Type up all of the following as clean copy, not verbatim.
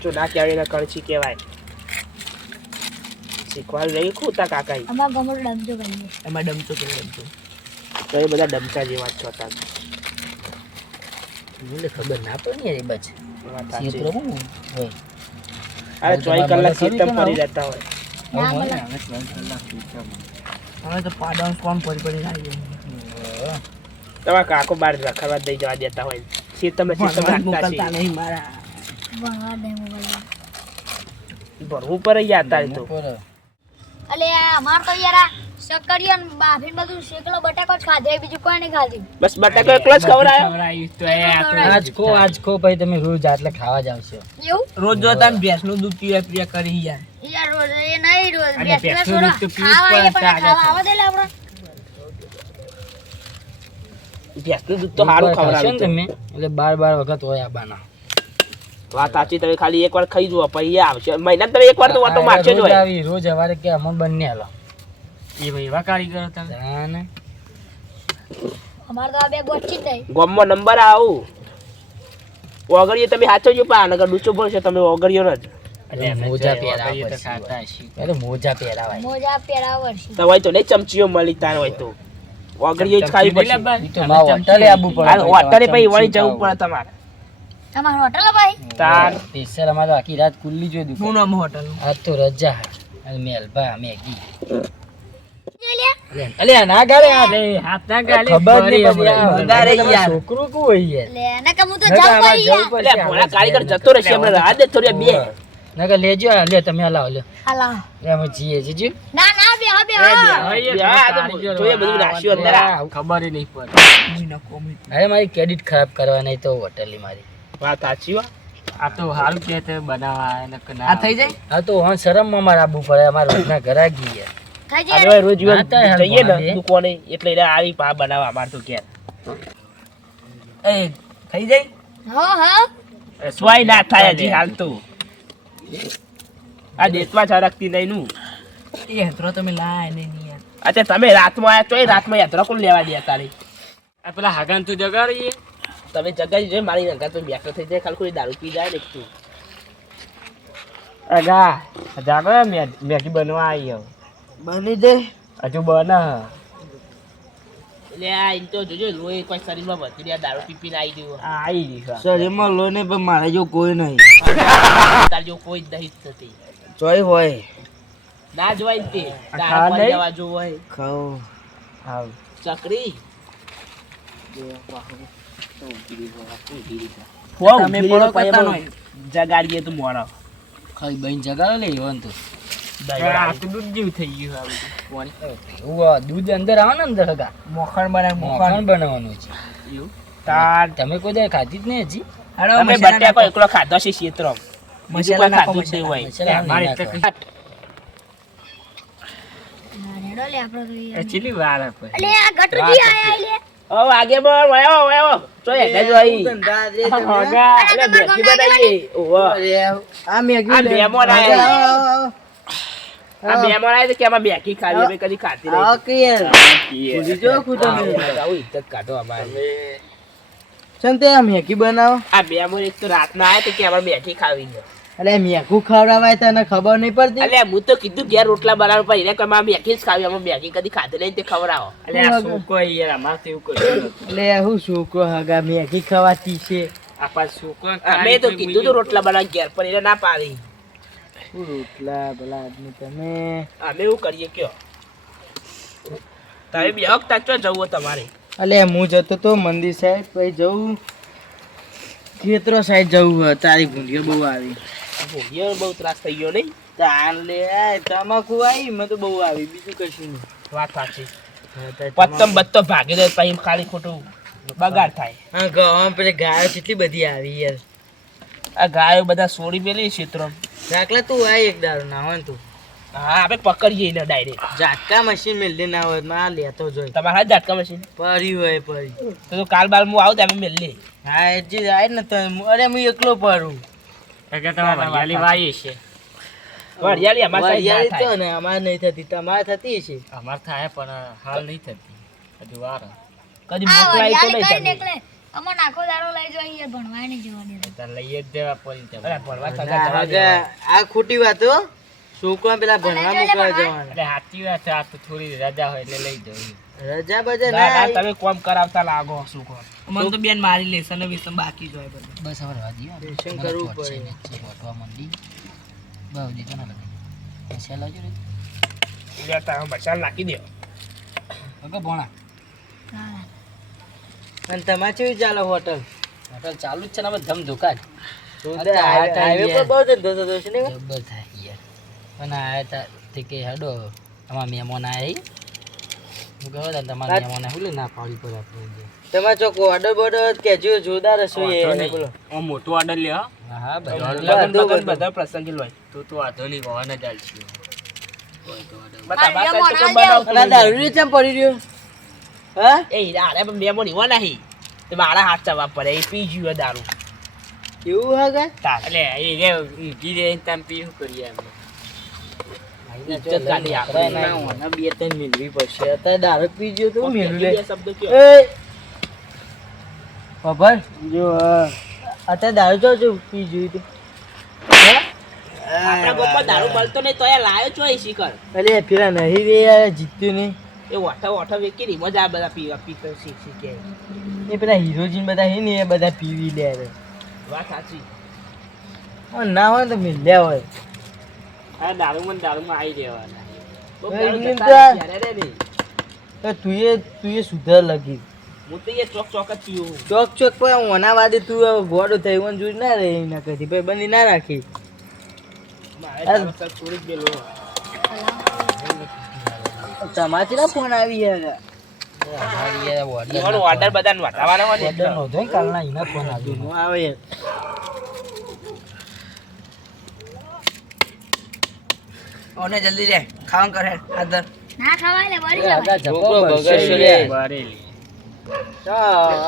ડમચો ના કહેવાય ને કળછી કહેવાય. શીખવાડ રહી ખૂતા કાકા અમાર ગમો ડમચો બની એમાં ડમચો કે ડમચો તો એ બધા ડમચા જેવા જ હતા. મને ખબર ના પડી ને બચ ક્ષેત્ર હું હોય. અરે 24 કલાક સીતમ પડી રહેતા હોય. ના બોલે હવે તો પાડવાનું કોણ પડી આવી જાય. તમારા કાકો બાર રખડવા દઈ જવા દેતા હોય. સીતમ રાખતા છે નહીં મારા ભણવા દે મોબાઈલ ભરવું પર યાર તારે તો. અલે અમાર તો યાર સકરિયન બાફીન બધું શેકલો બટાકો જ ખાધે બીજું કોઈ નહીં ખાધું. બસ બટાકો એકલો જ ખવડાયો. આજ કો ભાઈ તમે રોજ આટલે ખાવા જાવ છો. એવું રોજ જોતા ભેંસનું દૂધ પીવા કરી યાર. યાર રોજ એ નહીં રોજ અને બેસના ભેંસનું દૂધ તો છોરા પીવું જ પડે, ખાવા પણ ખાવા આવા દે લે આપણે. ભેંસનું દૂધ તો સારું ખવડાવે તમે એટલે 12 વખત હોય આબાના. વાત સાચી. તમે ખાલી એકવાર ખાઈ જુઓ પછી આવશે મહિના તમે એકવાર તો વાટો મારશે જ હોય. રોજ હવારે કે અમન બંને હાલો એ ભાઈ એવા કારીગર હતા ને. અમાર તો આ બે ગોચી થઈ ગોમમાં નંબર આવું ઓગળીએ તમે સાચવજો પણ આનગર ડૂચો ભરશે તમે ઓગળ્યો જ. મોજા પહેરાવા એટલે મોજા પહેરાવાય. મોજા પહેરાવર છે તો હોય તો નહીં ચમચીઓ મળી તાર હોય તો ઓગળીએ જ ખાવી પડશે. ઈ તો માં હોટલે આબુ પડે. હોટલે પછી વળી જવું પડે તમારે. તમાર હોટલ ભાઈ તાર સ્પેશિયલ અમારે આખી રાત ખુલ્લી જોઈ દુકાન. શું નામ હોટલ? આજ તો રજા અને મેલભા મેગી. લે અલે ના ગાલે આ હાથ ના ગાલે ખબર નહીં પડી વધારે યાર. છોકરું કો હોય યાર. લે ને કે હું તો જાઉં ભાઈ યાર. એટલે ભોળા કારીગર જતો રહેશે હમણાં રાહ દે થોડી બે. નકર લેજો લે તમે હલાવો લે હાલા એમ જીએ જીજુ. ના ના બે હા જોઈએ બધું નાખ્યું અંદર આ. ખબર નહીં પડે. અરે મારી ક્રેડિટ ખરાબ કરવા નહીં તો હોટલ મારી. વાત સાચી હો. આ તો હારું કે તે બનાવા આ થઈ જાય. હા તો હા શરમ માં મારા આબુ પડે અમારા રોજના ઘર આગી યાર. થઈ જાય હવે રોજ ના થાય હાલ જઈએ ભણાવે. ને દુકાને એટલે એને આવી પા બનાવવા અમાર તો ઘેર. એ થઈ જાય હા હા સ્વાય ના થાય હજી હાલ તો. આ દેશમાં છરકતી નહીં નું. એ હેતરો તમે લાય નહીં યાર. અચ્છા તમે રાતમાં આયા તોય રાતમાં યાત્રા કોણ લેવા દે તારી. આ પેલા હાગાન તું જગાડીએ. તમે જગાઈ જો મારી નગર તો બેઠો થઈ જાય ખાલી કોઈ દારૂ પી જાય ને તું. અગા જાગો મેગી બનવા આવ્યો. બની દે હજુ બના એટલે આ ઇન તો જોજો લોહી કોઈ શરીરમાં વધી રહ્યા દારૂ પી પીને આવી ગયું. આવી ગઈ શરીરમાં લોહી ને પણ મારે જો કોઈ નહીં તાર જો કોઈ જ નહીં થતી ચોય હોય ના જોવાય તે ખા દારૂ નહીં? જવા જોવો હોય ખાઓ હાવ ચકરી તમે પડો કતાનો જગાડીએ તો મોડા ખાઈ બઈન જગાડો લે એવન તો દૂધ જેવું થઈ ગયું આ દૂધ અંદર આવે ને અંદર હગા મોખણ બનાવવાનું છે તાર તમે કોઈ દર ખાધી જ નહીં હજી તમે બટાકો એકલો ખાધો છે ક્ષેત્રો બીજું કોઈ ખાધું જ નહીં હોય. મસાલા મારે નહીં તો નાખો. રેડો લે આપણો તો યાર. ચીલી વાર આપે અલે આ ગટુજી આયા લે ઓ આગે બોલ વયો વયો તો એ જો આઈ હગા એટલે બેઠી બનાવીએ ઓહો આ મેગી આ બેમોન આયા આ બેમોન આયા તો કે આમાં બેકી ખાવી અમે કદી ખાતી આ નહીં. કે ભૂલી જો ખુદ આવું ઇજ્જત કાઢો અમારે. ચમ તે આ મેગી બનાવો આ બેમોન એક તો રાતના આયા તો કે અમારે બેકી ખાવી છે. અલે મેગું ખવડાવાય તને ખબર નહીં પડતી એટલે હું તો કીધું ઘેર રોટલા બનાવવા પણ એને કઈ બેકી જ ખાવી અમે બેકી કદી ખાધી નહીં તે ખવડાવો. એટલે આ છોકરો યાર અમાર તો એવું કર્યું એટલે હું છોકરો હગા મેગી ખવાતી છે આ પાછ છોકરો અમે તો કીધું તું રોટલા બનાવી ઘેર પણ એને ના પાડી. શું રોટલા ભલા આદમી તમે અમે એવું કરીએ કયો તમે બે વખત ચો જવું તમારે. અલે હું જતો તો મંદિર સાઈડ પછી જવું ખેતરો સાઈડ જવું હોય તારી ભૂંડીઓ બહુ આવી ભૂખ્યો બહુ ત્રાસ થઈ ગયો નહીં. તાન લે તમાકુ આવી મને તો બહુ આવી બીજું કશું નહીં વાત સાચી. પત્તમ બત્તો ભાગી જાય પછી ખાલી ખોટું બગાડ થાય. હા ગામ પેલી ગાયો કેટલી બધી આવી યાર આ ગાયો બધા છોડી પેલી ક્ષેત્રો. દાખલા તું આ એક દારૂ ના હોય ને તું હા આપણે પકડીએ એને ડાયરેક્ટ. ઝાટકા મશીન મેળવી ના હોય માં લેતો જોઈ તમારે હાથ ઝાટકા મશીન પરી હોય પરી તો કાલ બાલ હું આવું તમે મેળ લે. હા એ જે આય ને તને અરે હું એકલો પરું વાઈ છે વરિયાળી અમારે સાઈડ ના વરિયાળી થાય. તો ને અમારે નહીં થતી તમારે થતી છે અમાર થાય પણ હાલ નહીં થતી હજુ વાર કદી આ મોકલાય તો વરિયાળી નહીં કઈ તમે. નીકળે અમો નાખો દારો લઈ જો યાર ભણવાય નહીં જવા દે તાર લઈ જ દેવા પડી તો અરે ભણવા સગા ના, જવા હગા, દેવા. આ ખોટી વાત હો. છોકરા પેલા ભણવા મોકલવા જવાના. એટલે સાચી વાત છે આ તો થોડી રજા હોય એટલે લઈ જવું રજા બજા ના, ના, ના તમે કોમ કરાવતા લાગો શું કોમ. મને તો બેન મારી લેસન વિશે બાકી જ હોય બધું. બસ હવે રવા દીયો લેસન કરવું પડે. નીચે ગોઠવા મંડી બહુ દીધો ના લગે પૈસા લાવજો રે લે તારો મસાલ નાખી દો. ઓકે ભોણા અને તમારે કેવી ચાલે હોટલ? હોટલ ચાલુ જ છે ને હવે ધમ ધોકા જ હાઈવે પર બહુ ધંધો થતો છે ને? જબર થાય યાર પણ આયા તા તે કે હેડો અમારા મહેમાન આયા હું કહો તા તમારા મહેમાન હું લે ના પાડી પર આપણે તમારે ચોક ઓર્ડર બોર્ડર કેજો જોરદાર રસોઈ એ બોલો. આ મોટો ઓર્ડર લે હા. હા બધા લગન બગન બધા પ્રસંગ હોય. તો વાંધો નહીં હોવાના ચાલ છે બતા મારે તો મોના બનાવ. અને આ દારૂ ની ચમ પડી રહ્યો? હા? એ આરે પણ બે મોની વા નહીં. તે મારા હાથ ચવા પડે એ પી ગયું દારૂ. એવું હગા? તાર. એટલે એ રે ઊંઘી રે તમે પી શું કરીએ અમે ઇજ્જત કાઢી આપણે. ના, ઓના બે ત્રણ મિલવી પડશે. અત્યારે દારૂ પી ગયો તો મેલું લે. બે શબ્દ કયો. એ ખબર જો અત્યારે દારૂ જો જો પી જોયું તું. આપણા ગામમાં દારૂ મળતો નહીં તો એ લાયો છો એ શિખર. અરે પેલા નહીં રે યાર, જીત્યું નહીં. એ ઓઠા ઓઠા વેકી ની મજા આ બધા પીવા પીતો શીખે. એ પેલા હીરોજીન બધા હે ને એ બધા પીવી લે રે. વાત સાચી. ના હોય ને તો મિલ્યા હોય. આ દારૂમાં આવી રહેવાના. બહુ એ દારૂ ઈમ જતા તો- રહ્યા રે. તો તું એ સુધર લગી. હું તો એ ચોક ચોક જ પીવું. ચોક ચોક પર ઓના વાદે તું હવે ગોડો થઈ વન જોઈ ના રહે એના કદી ભાઈ બંધી ના રાખી. મારે દારૂ સાહેબ છોડી જ ગયેલો. તમારી ના ફોન આવી યાર. એવાનો ઓર્ડર બધાને વટાવવાનો હોય ને એટલે. કાલના એના ફોન આવ્યો હું આવે યાર. ઓને જલ્દી લે ખાવાનું કરે આદર ના ખવાય લે વળી જવાય. છોકરો બગડશે રે. બરેલી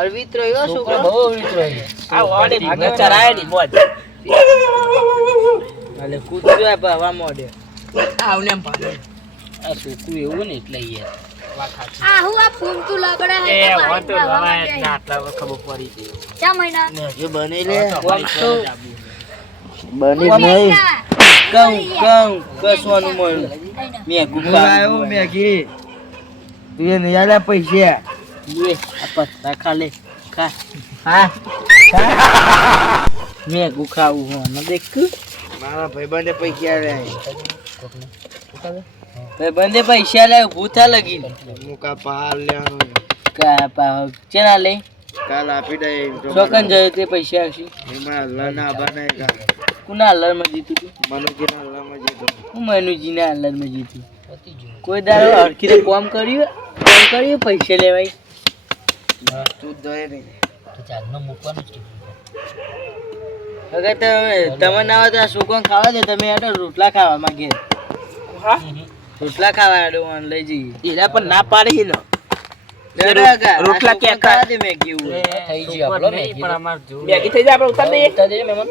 અરવિત્ર એવો છોકરો. બહુ વિચરો છે આ ઓર્ડર આગળ ચરાય ની મોજ. અલે કૂદજો આ હવા મોડે. આવને એમ પાડે આ છોકરું એવું ને એટલે યાર વાત સાચી. આ હું આ ફૂમતું લગડા હે એ કે હું તો પાણી લવાય જ ખાવા ના આટલા વખત ખબર પડી ગઈ. ચા મહિના ને જો બની લે. અમારી તો ફોન જ આપી. બની નહીં. કઉ કસવાનું મળ્યું. મેં ગુફાયો મેગી. તું એ નહીં આલ્યા પૈસા. લે આ પત્તા ખા લે. ખા. હા. મેં ગુખાવું હું ન દેખ. મારા ભાઈબંધે પૈસા લે. ભાઈબંધે પૈસા લે ભૂથા લગી. મુકા પહાડ લેવાનો. કા પહાડ ચેના લે? કાલ આપી દે. ચોકન જયો તે પૈસા આવશે. એમાં અલ્લાહ ના બનાય. કુના અલ્લાહમાં જીતું તું? મનુજીના અલ્લાહમાં જીતું. હું મનુજીના અલ્લાહમાં જીતું. કોઈ દાડો હરખી કોમ કર્યું પૈસા લેવાય. તું દોય નહીં. તો ચાંદનો મૂકવાનું જ અગર તમે ના હોય તો આ છોકરાને ખાવા દે. તમે હેડો રોટલા ખાવા માંગે. હા? રોટલા ખાવા હેડો મને લઈ જઈએ. એના પણ ના પાડી ને. હેડો આગા. આ રોટલા છોકરાને ક્યાં ખાવા દે મેગી એવું. થઈ ગયું આપણો મેગી પણ અમાર મેગી થઈ જાય આપણે ઉતાર દઈએ. ઉતાર દેજો મહેમાન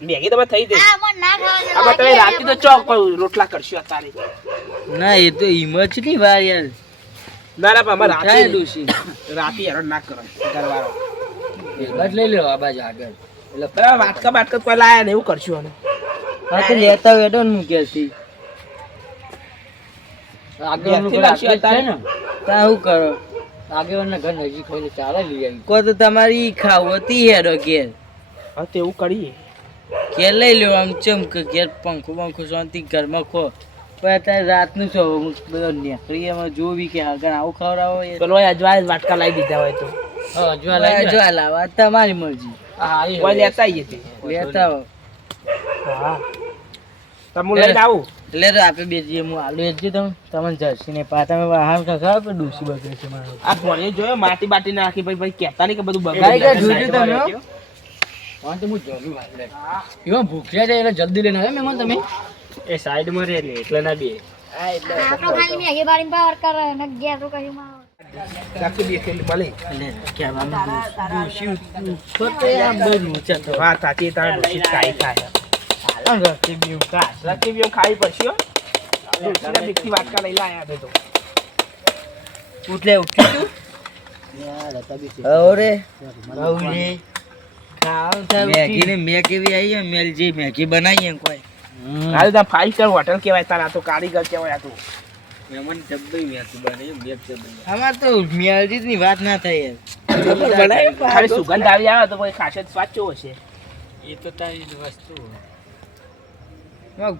મેગી તો થઈ જાય. આ મને ના ખાવા દે. આમાં તમે રાતે તો ચોક પર રોટલા કરશું અત્યારે. ના એ તો હિંમત ની વાર યાર. ના ના પણ અમારે થાય રાતે ડોશી. રાતે હેરાન ના કરો ઘરવાળો. બસ લઈ લો આ બાજુ આગળ એટલે પેલા વાટકા કોઈ લાયા ને એવું કરશું અને હા તો લેતા હોય હેડો ને મૂક્યાથી. આગળનું ઘરથી ઘર લાવશું આગળ જ છે ને તા શું કરો? આગળના ઘર નજીક હોય તો ચાલે લઈ આવી કો તો તમારી ખાવું હતી હેડો ઘેર. હા તો એવું કરીએ. ઘેર લઈ લો આમ ચમ કે ઘેર પંખો બંખો શાંતિ ઘરમાં ખો. પણ અત્યારે રાતનું છો બધો નીકળી એમાં જોવી કે આગળ આવું ખવડાવો યાર. પેલો અજવાળે વાટકા લાવી દીધા હોય તો અજવા લઈ જો આ લાવા તમારી મરજી. કોઈ લેતા આવીએ તે. લેતા આવો. હા તમે લઈને આવું. એટલે તો આપણે બે જઈએ. હું આલુ એક તમે તમને જર્સી ને પા તમે વાહન ખખા પણ ડૂસી બગડે છે મારો. આ ફોને જોયો માટી બાટી નાખી ભાઈ કહેતા નહીં કે બધું ગાય ગાય જોજો તમે હો. હા તો હું જરૂર વાત લે એમાં ભૂખ્યા છે એટલે જલ્દી લઈને આવ્યા મહેમાન તમે એ સાઈડમાં રહે ને એટલે ના બે આપણો ખાલી મેગી બારીને પાવર કરે ને ગેસ તો કઈ માં ચાકુ બે ખેલ ભલે. એટલે કહેવામાં ડૂસી છોટે આમ બધું છે તો. વાત સાચી તારે ડોસી ખાઈ ખાય. હાલો રખી બીઉ કા. લકી બી ખાઈ પડશે હો. ડોસીના બીકથી વાટકા લઈ લાયા આપણે તો. ઉઠલે ઉઠ્યું તું? મેગી ને મેં કેવી આવી હે મેલજી મેગી બનાવી હે કોઈ આ તો 5 સ્ટાર હોટલ કહેવાય તારા તો કારીગર કહેવાય આ તો મહેમાન ડબ્બી મેગી બનાવી મેગ અમાર તો મેલજી ની વાત ના થાય ખાલી સુગંધ આવી આવે તો કોઈ ખાસિયત સ્વાદ કેવો હશે એ તો તારી જ વસ્તુ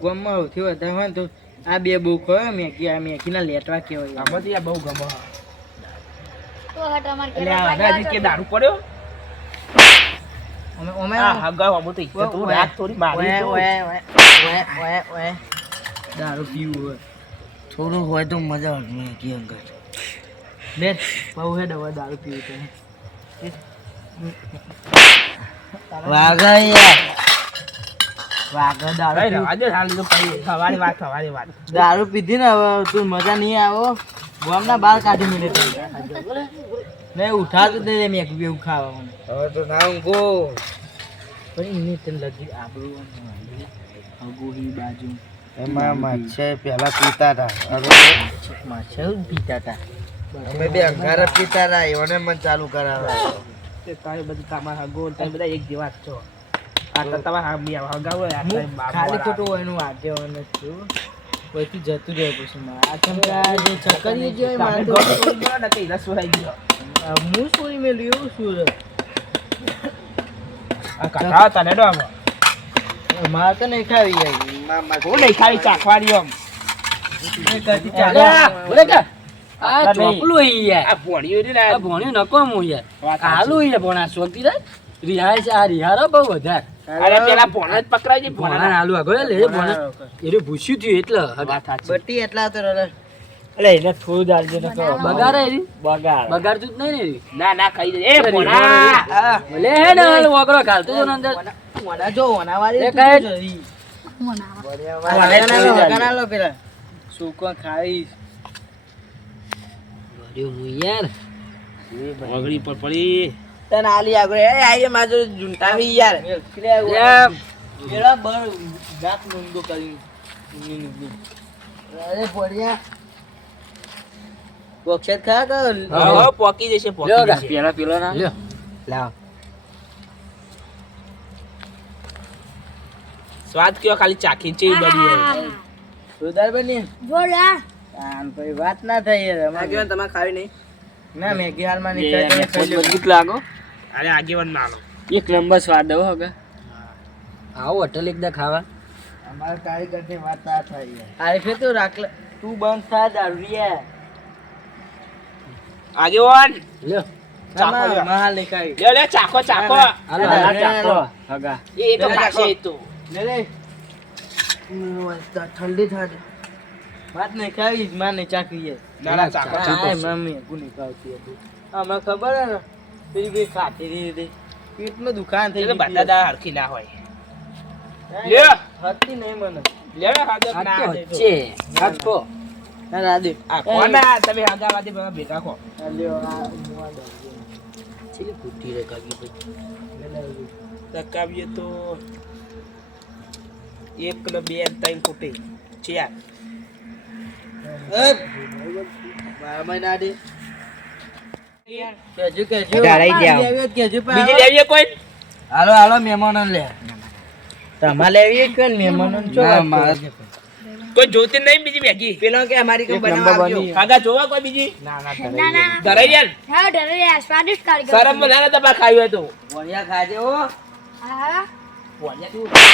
ગમમાં થયો વધારે તો આ બે બહુ ખો મેગી આ મેગી ના લેટવા કેવાય આમાંથી આ બહુ ગમે તો હટ અમાર એટલે આ હગાજી કે દારૂ પડ્યો અમે આ હગા હમુ તો ઈચ્છા તું રાત થોડી મારી તો દારૂ પીવું હોય થોડું હોય તો મજા આવે મેગી અંગર લે બહુ હે દવા દારૂ પીવું તો વાગા યાર વાગા દારૂ રવા દે હાલ તો પડી સવારે વાત દારૂ પીધી ને હવે તું મજા નહીં આવો ગામના બહાર કાઢી મિલે મેં ઉઠાતું દે મેં એવું ખાવા મને હવે તો ના ઊંઘો પણ એની તને લગી આબરૂ અગોહી બાજુ એમાં માછે પહેલા પીતા હતા માછે પીતા હતા અમે બે અંગારા પીતા હતા એઓને મન ચાલુ કરાવે તે તારે બધું તમારા હગો તમે બધા એક જેવા જ છો આ તો તમારા હગા હોય આ ખાલી ખોટું હોય એનું આગેવાન જ છું કોઈથી જતું રહે પછી આ ચમકા જે ચક્કરી જોઈ મારે તો નથી રસોઈ ગયો હું સોરી મેલ્યું એવું શું રે આ કાકા તને ડો આમાં મારે તો નહીં ખાવી યાર હું નહીં ખાવી ચાખવાની આમ બોલે કે આ ચોપલું યાર આ ભોણિયો ને આ ભણ્યું નકોમું યાર હાલું યાર ભણા શોખી રે રિહાય છે આ રિહારો બહુ વધારે અરે પેલા ભોણા જ પકડાય છે ભણા હાલું આગળ લે ભણા એને ભૂસ્યું થયું એટલે બટ્ટી એટલા તો રે એટલે એને થોડું દાલજો ને કહો બગાડે એરી બગાડ બગાડતું જ નહીં ને એરી ના ના ખાઈ જાય એ ભોણા ભલે હે ને હાલ વગરો ખાલતો જો ને અંદર વના જો વના વાળી એ કાંઈ જરી મનાવા વના લો પેલા સુકો ખાઈશ ભર્યો હું યાર વગડી પર પડી તને આલી આગળ એ આઈએ માજો જુંટાવી યાર કેળા બર જાત મુંડો કરી અરે પડ્યા બોક્ષેત ખા કે હા પોકી જશે પોકી લ્યો જશે પેલા પેલો ના લ્યો લાવ સ્વાદ કયો ખાલી ચાખી છે બધી સુધાર બની જોરદાર આમ કોઈ વાત ના થઈ યાર આગેવાન તમારે ખાવી નહીં ના મેગી હાલમાં નહીં ખાઈ તમે ખાઈ લો મજબૂત લાગો અરે આગેવાન માનો એક નંબર સ્વાદ હો હગા આવો હોટલ એકદા ખાવા અમાર કારીગરની વાત ના થાય યાર આરે ફે તો રાખ લે તું બંધ થા દારૂડિયા આગેવાન લ્યો ચાખો લ્યો. મહાલ નહીં ખાઈ લે લે ચાખો ચાખો હાલો ના, હાલો ના, ચાખો ના. હગા એ તો ખાશે એ તો લે લે ઠંડી થાય વાત નહીં ખાવી માં નહીં ચાખી યાર ના ના ચાખો ચાખો આ મમ્મી ગુની ખાવતી હતી આમાં ખબર હે ને પેલી બી ખાતી હતી પેટમાં દુખાન થઈ એટલે ગઈ બધા દા હરખી ના હોય લ્યો. હતી નહીં મને લે હાગા આ ના તો દે તો. છે નાખો ના રાધે આ કોના તમે હાગાવાદી બધા ભેગા ખો આ લ્યો આ મુવા દો છેલી ફૂટી રે કાગી ભાઈ તકાવીએ તો 1 ને 2 ને 3 ફૂટે 4 મારા માં ના દે કેજો કેજો ડરાઈ ગયા. લેવી કેજો બીજી લેવીએ કોઈ હાલો હાલો મહેમાનો લે તમારે લેવી કે મહેમાનો ચો કોઈ જોતી નહીં બીજી મેગી પેલો કે અમારી કોઈ બનાવવા આવજો હાગા જોવા કોઈ બીજી ના ના ધરાઈ યાર હા ડરે સ્વાદિષ્ટ કારીગર શરમ માં ના દબા ખાયું હતું વણિયા ખાજે ઓ હા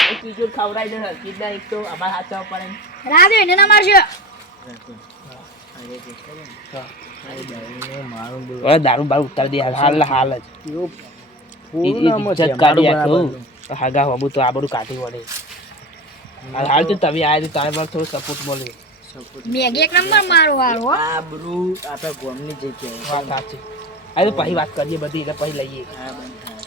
એક બીજું ખવડાવી દે કીધા એક તો અમારા હાથ પડે રાધે એને ના મારશે દારૂ બાર ઉતાર દે હાલ હાલ જ ઇજ્જત કાઢી આખું હાગા હમું તો આ બધું કાઢી વળે હાલ તો તમે આયા તો તારે પર થોડું સપોર્ટ મળે મેગી એક નંબર મારો હારો આ બ્રુ આપણા ગોમની જગ્યાએ વાત સાચી આ તો પછી વાત કરીએ બધી એટલે પછી લઈએ હા બંધ